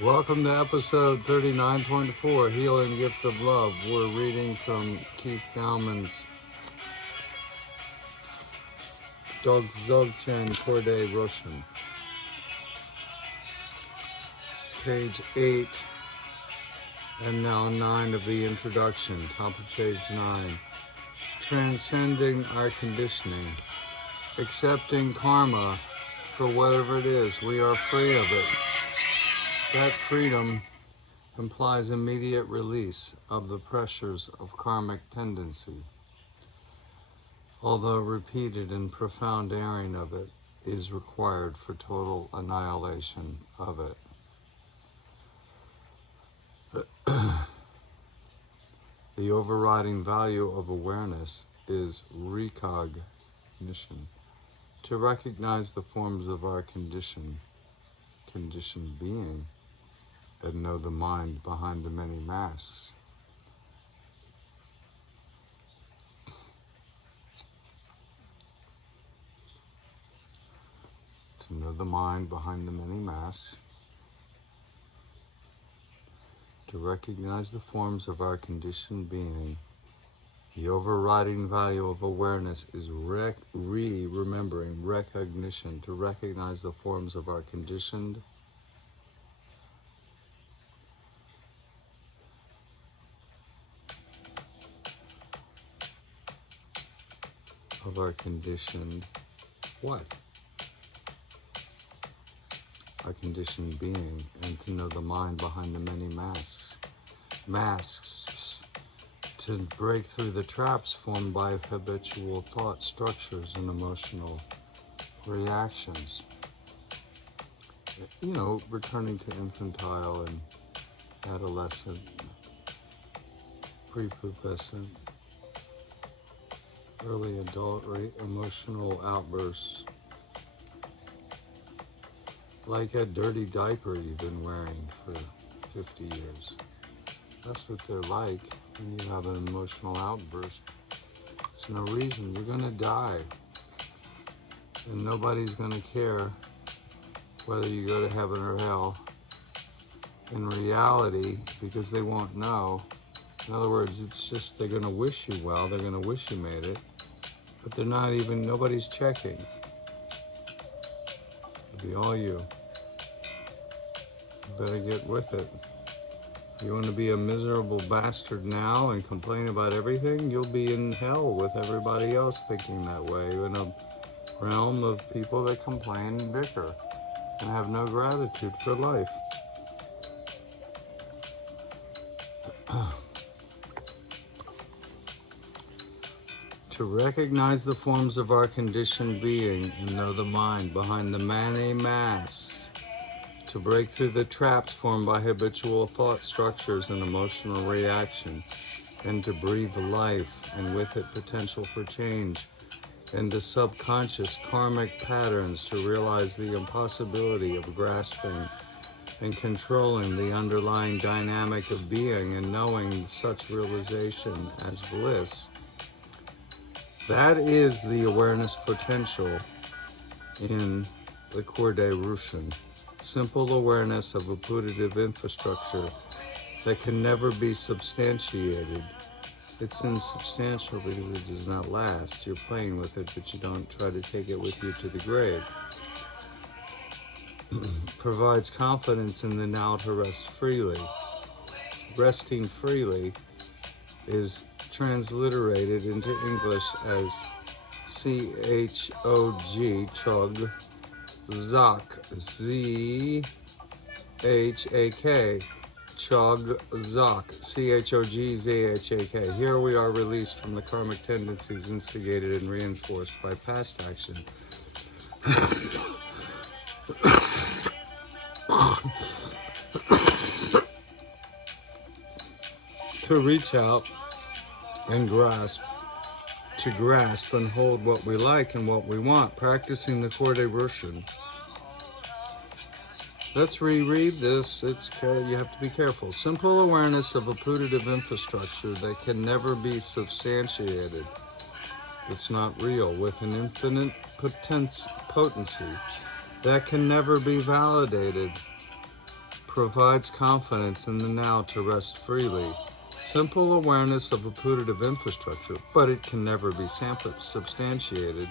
Welcome to episode 39.4, Healing Gift of Love. We're reading from Dowman'S Dzogchen, Khorde, Rushen. Page 8 and now 9 of the introduction, top of page 9. Transcending our conditioning. Accepting karma for whatever it is. We are free of it. That freedom implies immediate release of the pressures of karmic tendency, although repeated and profound airing of it is required for total annihilation of it. The overriding value of awareness is recognition, to recognize the forms of our conditioned being, and know the mind behind the many masks. To know the mind behind the many masks. To recognize the forms of our conditioned being. The overriding value of awareness is remembering, recognition, to recognize the forms of our conditioned what? Our conditioned being, and to know the mind behind the many masks, to break through the traps formed by habitual thought structures and emotional reactions. Returning to infantile and adolescent, prepubescent, early adult emotional outbursts, like a dirty diaper you've been wearing for 50 years. That's what they're like when you have an emotional outburst. There's no reason. You're going to die. And nobody's going to care whether you go to heaven or hell in reality, because they won't know. In other words, it's just they're going to wish you well. They're going to wish you made it. But they're not even, nobody's checking. It'll be all you. You better get with it. You want to be a miserable bastard now and complain about everything? You'll be in hell with everybody else thinking that way, in a realm of people that complain and bicker and have no gratitude for life. To recognize the forms of our conditioned being and know the mind behind the many masks. To break through the traps formed by habitual thought structures and emotional reaction, and to breathe life and with it potential for change into subconscious karmic patterns, to realize the impossibility of grasping and controlling the underlying dynamic of being and knowing such realization as bliss. That is the awareness potential in the Khorde Rushen. Simple awareness of a putative infrastructure that can never be substantiated. It's insubstantial because it does not last. You're playing with it, but you don't try to take it with you to the grave. Provides confidence in the now to rest freely. Resting freely is transliterated into English as C-H-O-G, chog, Zak, Z-H-A-K, chog, Zak, C-H-O-G-Z-H-A-K. Here we are released from the karmic tendencies instigated and reinforced by past action. To reach out and grasp and hold what we like and what we want, practicing the Khorde Rushen. Let's reread this. You have to be careful. Simple awareness of a putative infrastructure that can never be substantiated. It's not real, with an infinite potency that can never be validated. provides confidence in the now to rest freely. Simple awareness of a putative infrastructure, but it can never be substantiated.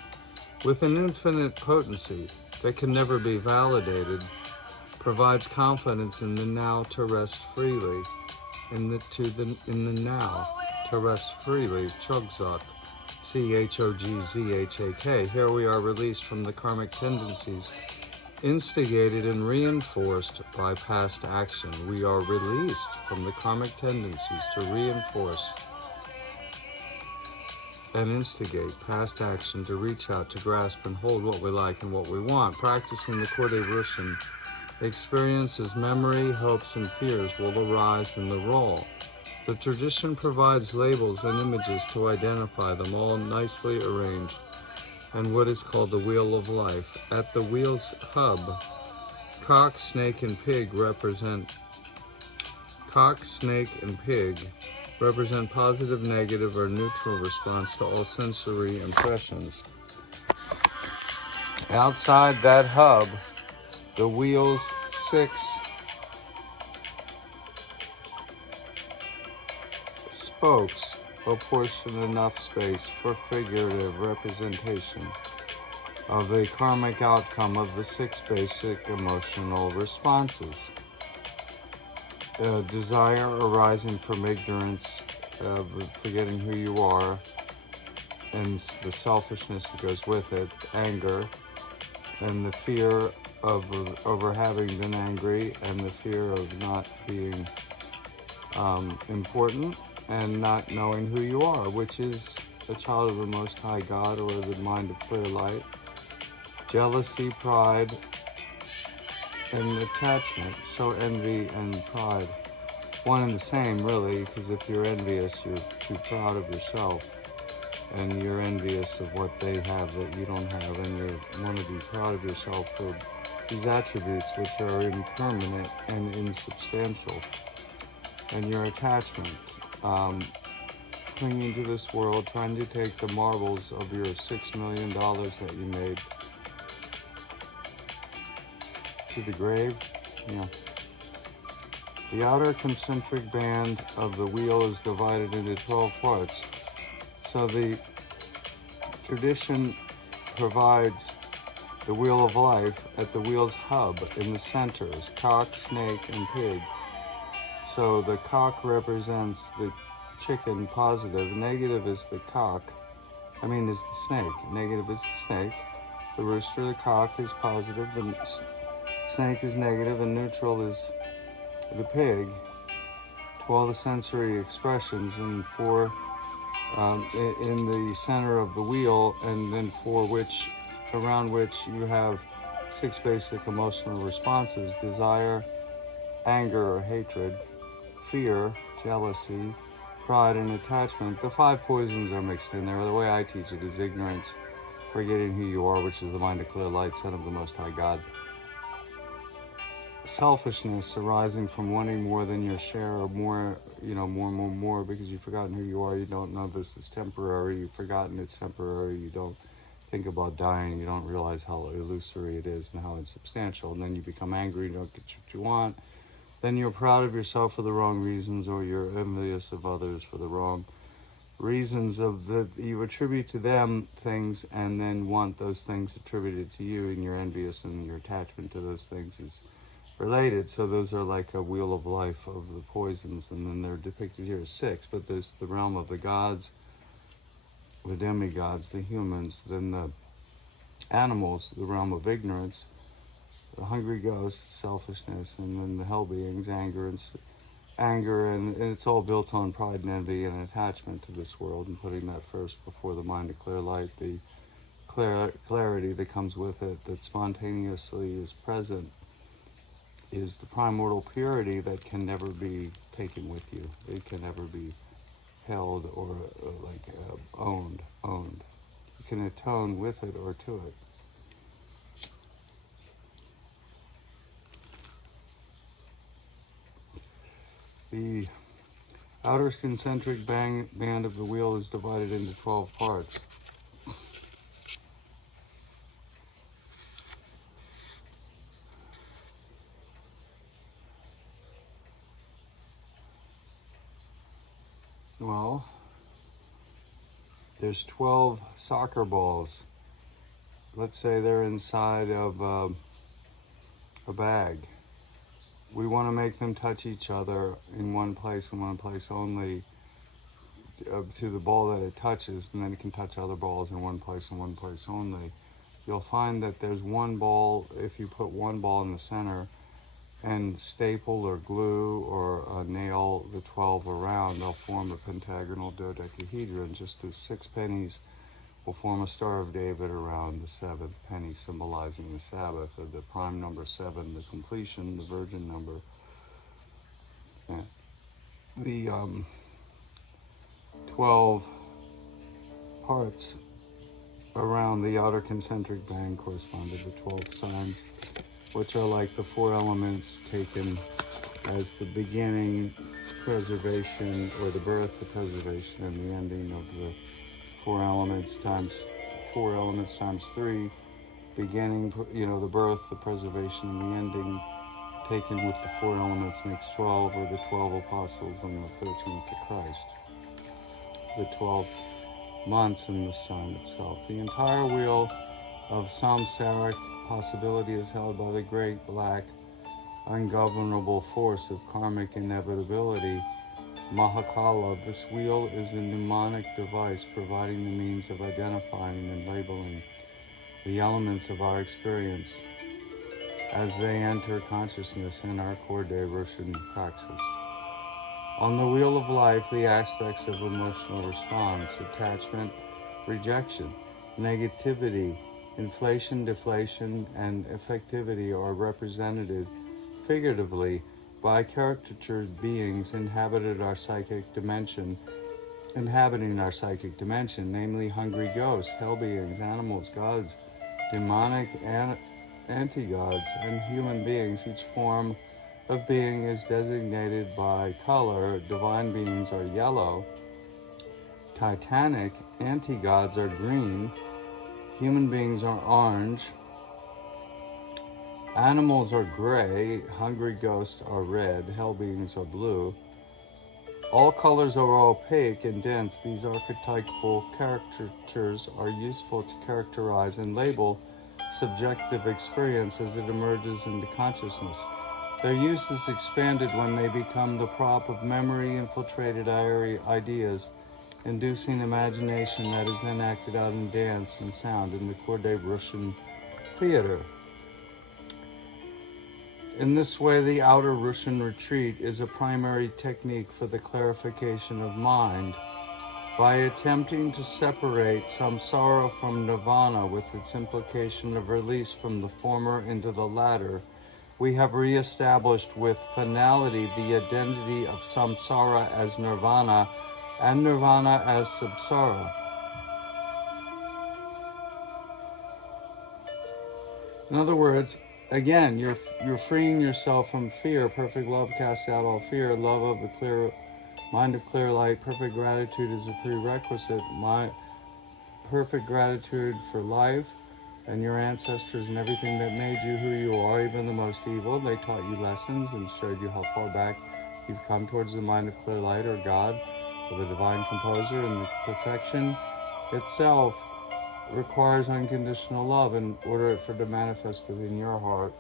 With an infinite potency that can never be validated, provides confidence in the now to rest freely. In the now to rest freely. Chogzak. Chogzhak. Here we are released from the karmic tendencies, instigated and reinforced by past action. We are released from the karmic tendencies to reinforce and instigate past action to reach out, to grasp and hold what we like and what we want. Practicing the Khorde Rushen experiences, memory, hopes, and fears will arise in the role. The tradition provides labels and images to identify them, all nicely arranged, and what is called the Wheel of Life. At the wheel's hub, cock, snake, and pig represent positive, negative, or neutral response to all sensory impressions. Outside that hub, the wheel's 6 spokes apportion enough space for figurative representation of a karmic outcome of the 6 basic emotional responses. Desire arising from ignorance, forgetting who you are, and the selfishness that goes with it, anger, and the fear over having been angry, and the fear of not being important, and not knowing who you are, which is a child of the Most High God, or the mind of clear light. Jealousy, pride, and attachment. So envy and pride, one and the same, really, because if you're envious, you're too proud of yourself, and you're envious of what they have that you don't have, and you want to be proud of yourself for these attributes which are impermanent and insubstantial. And your attachment, clinging to this world, trying to take the marbles of your $6 million that you made to the grave. Yeah. The outer concentric band of the wheel is divided into 12 parts. So the tradition provides the Wheel of Life at the wheel's hub in the center is cock, snake, and pig. So the cock represents the chicken, positive. Negative is the cock. Is the snake. Negative is the snake. The rooster, the cock, is positive. The snake is negative, and neutral is the pig. To all the sensory expressions, and for in the center of the wheel, and then around which you have 6 basic emotional responses: desire, anger or hatred, fear, jealousy, pride, and attachment. The 5 poisons are mixed in there. The way I teach it is ignorance, forgetting who you are, which is the mind of clear light, son of the Most High God. Selfishness arising from wanting more than your share, or more, more, because you've forgotten who you are. You don't know this is temporary. You've forgotten it's temporary. You don't think about dying. You don't realize how illusory it is and how insubstantial. And then you become angry. You don't get what you want. Then you're proud of yourself for the wrong reasons, or you're envious of others for the wrong reasons you attribute to them things, and then want those things attributed to you, and you're envious, and your attachment to those things is related. So those are like a wheel of life of the poisons, and then they're depicted here as 6, but there's the realm of the gods, the demigods, the humans, then the animals, the realm of ignorance, the hungry ghosts, selfishness, and then the hell beings, anger, and it's all built on pride and envy and attachment to this world, and putting that first before the mind of clear light, the clarity that comes with it, that spontaneously is present, is the primordial purity that can never be taken with you. It can never be held or owned. You can atone with it or to it. The outer concentric band of the wheel is divided into 12 parts. Well, there's 12 soccer balls. Let's say they're inside of a bag. We want to make them touch each other in one place and one place only, to the ball that it touches, and then it can touch other balls in one place and one place only. You'll find that there's one ball, if you put one ball in the center and staple or glue or nail the 12 around, they'll form a pentagonal dodecahedron, just as 6 pennies will form a Star of David around the 7th penny, symbolizing the Sabbath, or the prime number 7, the completion, the virgin number. Yeah. The 12 parts around the outer concentric band correspond to the 12 signs, which are like the 4 elements taken as the beginning, preservation, or the birth, the preservation, and the ending of the 4 elements times 3, beginning, the birth, the preservation, and the ending, taken with the 4 elements makes 12, or the 12 apostles and the 13th of Christ. The 12 months in the sun itself. The entire wheel of samsaric possibility is held by the great black ungovernable force of karmic inevitability, Mahakala. This wheel is a mnemonic device providing the means of identifying and labeling the elements of our experience as they enter consciousness in our Khorde Rushen praxis. On the wheel of life, the aspects of emotional response, attachment, rejection, negativity, inflation, deflation, and effectivity are represented figuratively by caricatured beings inhabiting our psychic dimension, namely hungry ghosts, hell beings, animals, gods, demonic and anti-gods, and human beings. Each form of being is designated by color. Divine beings are yellow, titanic anti-gods are green, human beings are orange, animals are gray, hungry ghosts are red, hell beings are blue. All colors are opaque and dense. These archetypal caricatures are useful to characterize and label subjective experience as it emerges into consciousness. Their use is expanded when they become the prop of memory-infiltrated ideas, inducing imagination that is then acted out in dance and sound in the Khorde Rushen theater. In this way, the outer Rushen retreat is a primary technique for the clarification of mind. By attempting to separate samsara from nirvana with its implication of release from the former into the latter, we have re-established with finality the identity of samsara as nirvana and nirvana as samsara. In other words, again, you're freeing yourself from fear. Perfect love casts out all fear. Love of the clear mind of clear light. Perfect gratitude is a prerequisite. Perfect gratitude for life and your ancestors and everything that made you who you are, even the most evil. They taught you lessons and showed you how far back you've come towards the mind of clear light, or God, or the divine composer, and the perfection itself requires unconditional love in order for it to manifest within your heart.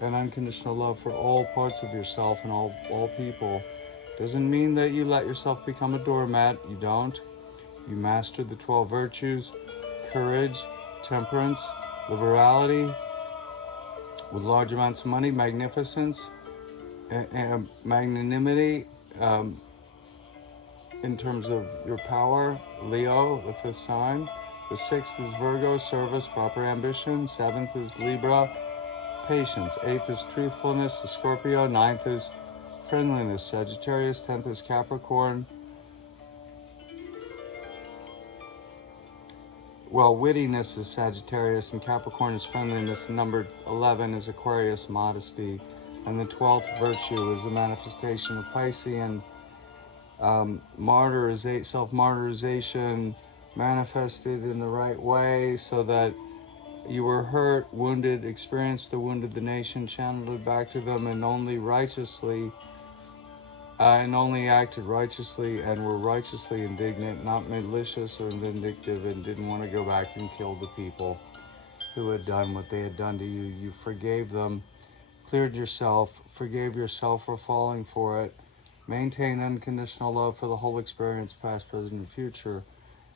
And unconditional love for all parts of yourself and all people. Doesn't mean that you let yourself become a doormat. You don't. You master the 12 virtues: courage, temperance, liberality, with large amounts of money, magnificence, and magnanimity, in terms of your power. Leo, the 5th sign. The 6th is Virgo, service, proper ambition. 7th is Libra, patience. 8th is truthfulness, the Scorpio. 9th is friendliness, Sagittarius. 10th is Capricorn. Well, wittiness is Sagittarius, and Capricorn is friendliness. Number 11 is Aquarius, modesty. And the 12th virtue is the manifestation of Piscean, self-martyrization, manifested in the right way, so that you were hurt, wounded, experienced the wounded the nation, channeled it back to them, and only righteously and only acted righteously and were righteously indignant, not malicious or vindictive, and didn't want to go back and kill the people who had done what they had done to you. You forgave them, cleared yourself, forgave yourself for falling for it, maintained unconditional love for the whole experience, past, present, and future,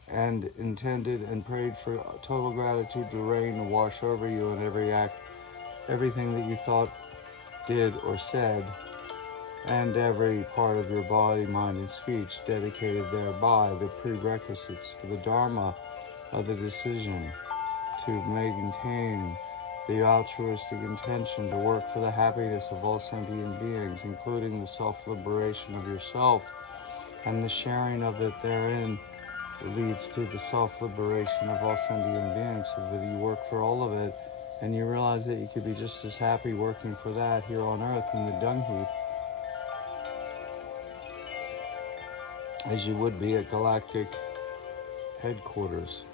and intended and prayed for total gratitude to reign and wash over you in every act, everything that you thought, did, or said, and every part of your body, mind, and speech dedicated thereby, the prerequisites for the Dharma of the decision to maintain the altruistic intention to work for the happiness of all sentient beings, including the self-liberation of yourself, and the sharing of it therein leads to the self-liberation of all sentient beings, so that you work for all of it, and you realize that you could be just as happy working for that here on Earth in the dung heap as you would be at galactic headquarters.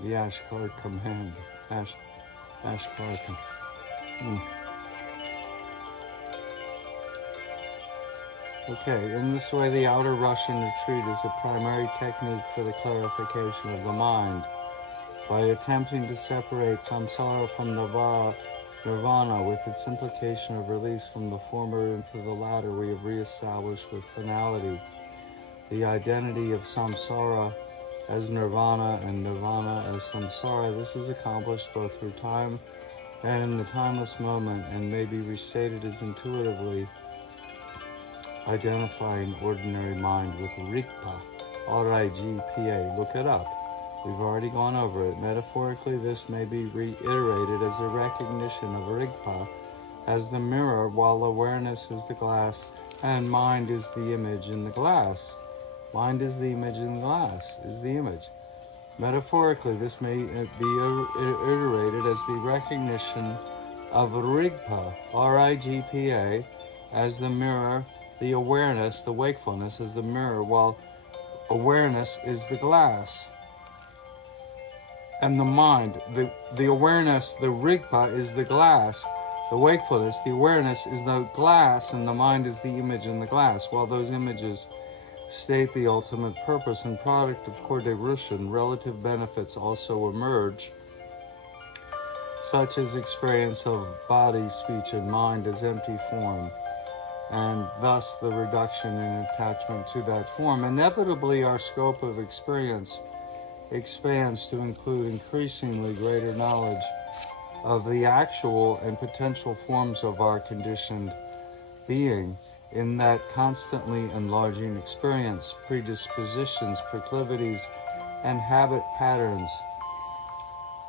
The Ashkar Command. Ashkar Command. Okay, in this way, the outer Rushen retreat is a primary technique for the clarification of the mind. By attempting to separate samsara from nirvana with its implication of release from the former into the latter, we have reestablished with finality the identity of samsara as nirvana and nirvana as samsara. This is accomplished both through time and in the timeless moment, and may be restated as intuitively identifying ordinary mind with Rigpa, R-I-G-P-A. Look it up. We've already gone over it. Metaphorically, this may be reiterated as a recognition of Rigpa as the mirror, while awareness is the glass and mind is the image in the glass. Mind is the image in the glass, is the image. Metaphorically, this may be iterated as the recognition of Rigpa, R-I-G-P-A, as the mirror, the awareness, the wakefulness is the mirror, while awareness is the glass. And the mind, the awareness, the Rigpa is the glass. The wakefulness, the awareness is the glass, and the mind is the image in the glass. While those images state the ultimate purpose and product of Khorde Rushen, relative benefits also emerge, such as experience of body, speech, and mind as empty form, and thus the reduction in attachment to that form. Inevitably, our scope of experience expands to include increasingly greater knowledge of the actual and potential forms of our conditioned being. In that constantly enlarging experience, predispositions, proclivities, and habit patterns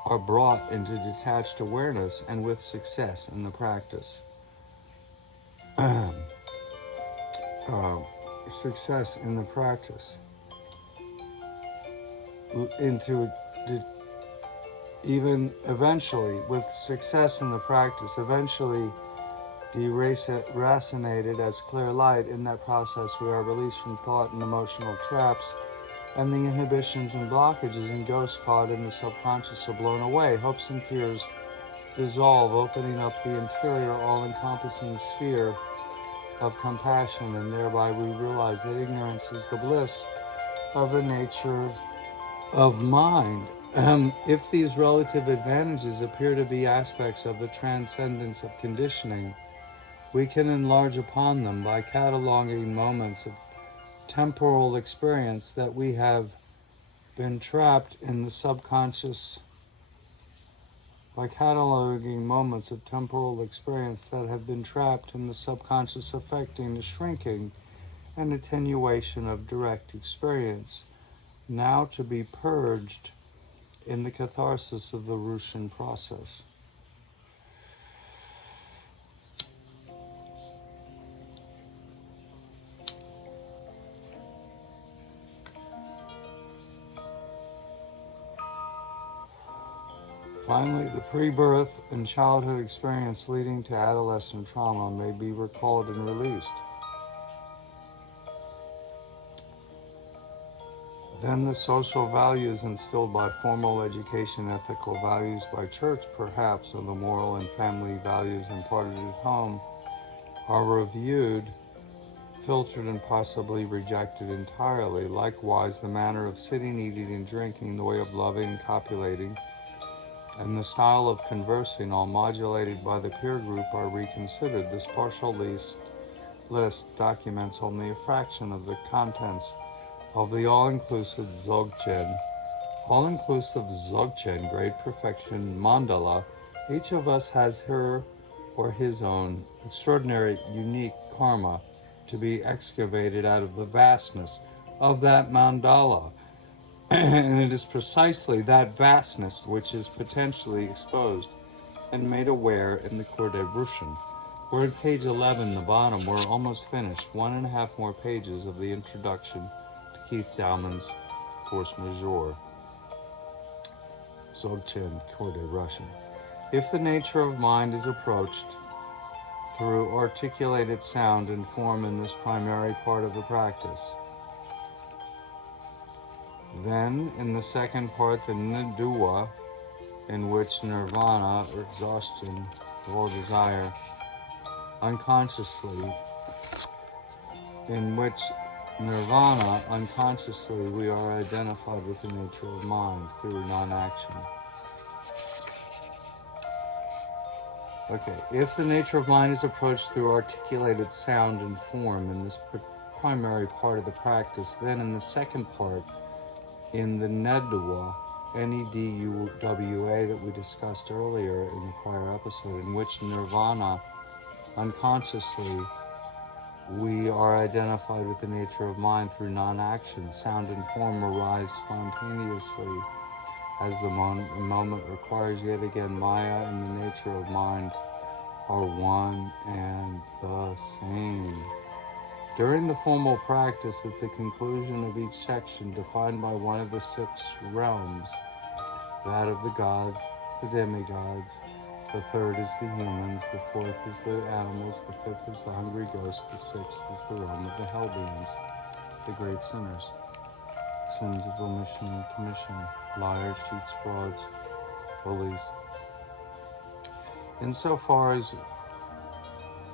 are brought into detached awareness, and with success in the practice. Success in the practice. Even eventually, with success in the practice, eventually deracinated as clear light. In that process, we are released from thought and emotional traps, and the inhibitions and blockages and ghosts caught in the subconscious are blown away. Hopes and fears dissolve, opening up the interior, all-encompassing sphere of compassion, and thereby we realize that ignorance is the bliss of the nature of mind. If these relative advantages appear to be aspects of the transcendence of conditioning, we can enlarge upon them by cataloging moments of temporal experience that we have been trapped in the subconscious, affecting the shrinking and attenuation of direct experience, now to be purged in the catharsis of the Rushen process. Finally, the pre-birth and childhood experience leading to adolescent trauma may be recalled and released. Then the social values instilled by formal education, ethical values by church perhaps, or the moral and family values imparted at home are reviewed filtered and possibly rejected entirely. Likewise, the manner of sitting, eating, and drinking, the way of loving, copulating, and the style of conversing, all modulated by the peer group, are reconsidered. This partial list documents only a fraction of the contents of the all-inclusive Dzogchen. All-inclusive Dzogchen, great perfection mandala. Each of us has her or his own extraordinary, unique karma to be excavated out of the vastness of that mandala. And it is precisely that vastness which is potentially exposed and made aware in the Khorde Rushen. We're at page 11, the bottom. We're almost finished. 1.5 more pages of the introduction to Keith Dowman's Force Majeure. Dzogchen, Khorde, Rushen. If the nature of mind is approached through articulated sound and form in this primary part of the practice, then in the second part, the Nidua, in which nirvana, or exhaustion of all desire, unconsciously we are identified with the nature of mind through non-action. Okay, if the nature of mind is approached through articulated sound and form in this primary part of the practice, then in the second part, in the Nedua, N-E-D-U-W-A, that we discussed earlier in the prior episode, in which nirvana, unconsciously, we are identified with the nature of mind through non-action. Sound and form arise spontaneously as the moment requires. Yet again, Maya and the nature of mind are one and the same. During the formal practice, at the conclusion of each section, defined by one of the 6 realms, that of the gods, the demigods, the third is the humans, the fourth is the animals, the fifth is the hungry ghosts, the sixth is the realm of the hell beings, the great sinners, sins of omission and commission, liars, cheats, frauds, bullies. Insofar as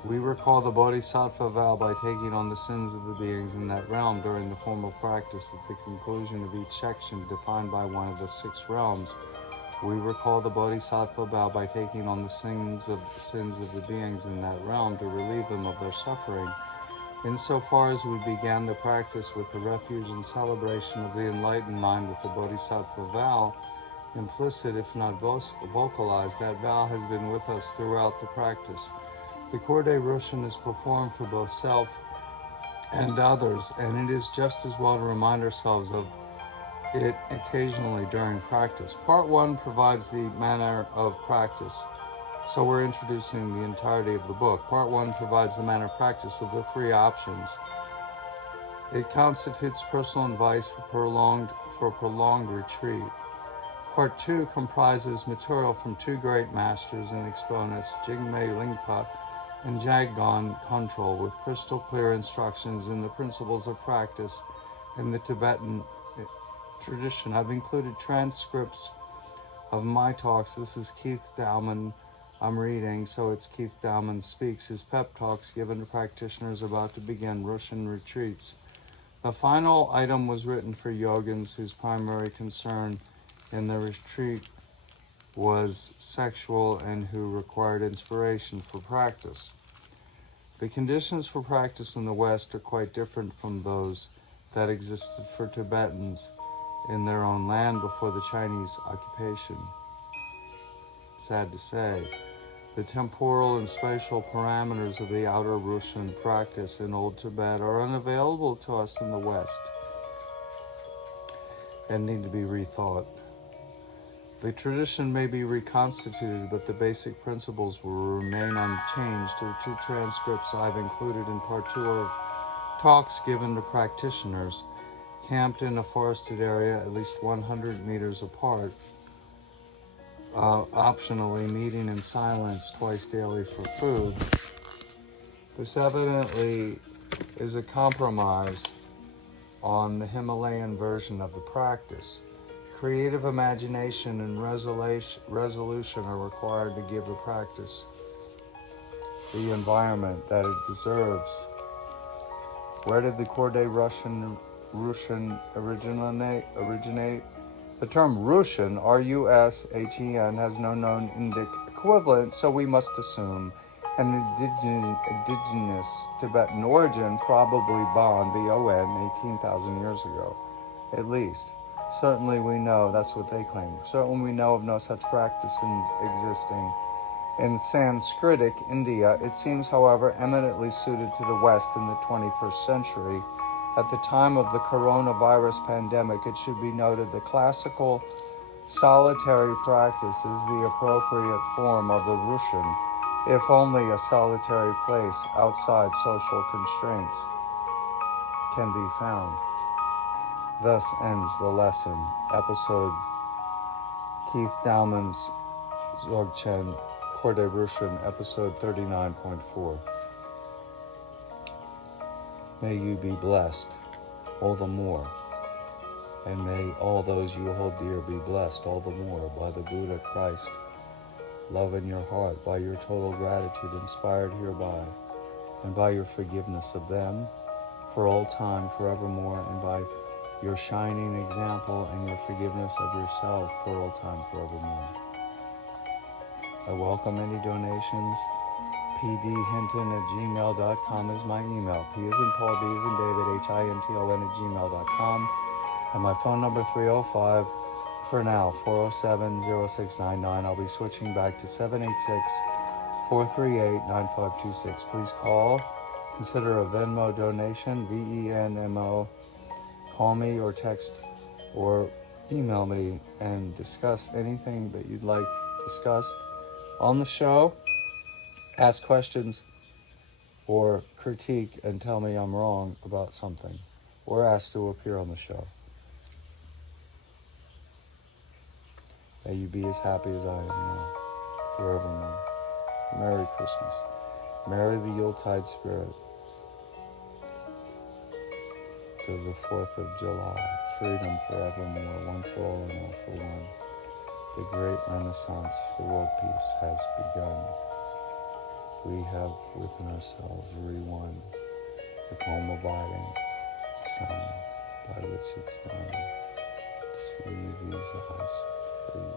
we recall the Bodhisattva vow by taking on the sins of the beings in that realm during the formal practice, at the conclusion of each section defined by one of the 6 realms, we recall the Bodhisattva vow by taking on the sins of the beings in that realm to relieve them of their suffering. Insofar as we began the practice with the refuge and celebration of the enlightened mind with the Bodhisattva vow, implicit if not vocalized, that vow has been with us throughout the practice. The Khorde Rushen is performed for both self and others, and it is just as well to remind ourselves of it occasionally during practice. Part 1 provides the manner of practice, so we're introducing the entirety of the book. Part 1 provides the manner of practice of the 3 options. It constitutes personal advice for prolonged retreat. Part 2 comprises material from 2 great masters and exponents, Jigme Lingpa and Jaggon Control, with crystal clear instructions in the principles of practice in the Tibetan tradition. I've included transcripts of my talks. This is Keith Dowman I'm reading, so it's Keith Dowman Speaks, his pep talks given to practitioners about to begin Rushen retreats. The final item was written for yogins whose primary concern in the retreat was sexual and who required inspiration for practice. The conditions for practice in the West are quite different from those that existed for Tibetans in their own land before the Chinese occupation. Sad to say, the temporal and spatial parameters of the outer Rushen practice in Old Tibet are unavailable to us in the West and need to be rethought. The tradition may be reconstituted, but the basic principles will remain unchanged. The 2 transcripts I've included in part 2 of talks given to practitioners camped in a forested area at least 100 meters apart, optionally meeting in silence twice daily for food. This evidently is a compromise on the Himalayan version of the practice. Creative imagination and resolution are required to give the practice the environment that it deserves. Where did the Khorde Rushen originate? The term Rushen, R-U-S-H-E-N, has no known Indic equivalent, so we must assume an indigenous Tibetan origin, probably Bon, B-O-N, 18,000 years ago, at least. Certainly we know, that's what they claim. Certainly we know of no such practice existing in Sanskritic India. It seems, however, eminently suited to the West in the 21st century. At the time of the coronavirus pandemic, it should be noted the classical solitary practice is the appropriate form of the Rushen, if only a solitary place outside social constraints can be found. Thus ends the lesson. Episode Keith Dowman'S Dzogchen, Khorde Rushen, episode 39.4. May you be blessed all the more, and may all those you hold dear be blessed all the more by the Buddha Christ, love in your heart, by your total gratitude inspired hereby, and by your forgiveness of them for all time, forevermore, and by your shining example and your forgiveness of yourself for all time, forevermore. I welcome any donations. pdhinton@gmail.com is my email. P as in Paul, D as in David, hinton@gmail.com. And my phone number 305, for now, 407-0699. I'll be switching back to 786-438-9526. Please call. Consider a Venmo donation, VENMO. Call me or text or email me and discuss anything that you'd like discussed on the show. Ask questions or critique and tell me I'm wrong about something, or ask to appear on the show. May you be as happy as I am now, forevermore. Merry Christmas. Merry the Yuletide spirit to the 4th of July. Freedom forevermore, one for all and all for one. The great Renaissance for world peace has begun. We have within ourselves re-won the calm abiding sun by which it's done. See these eyes free.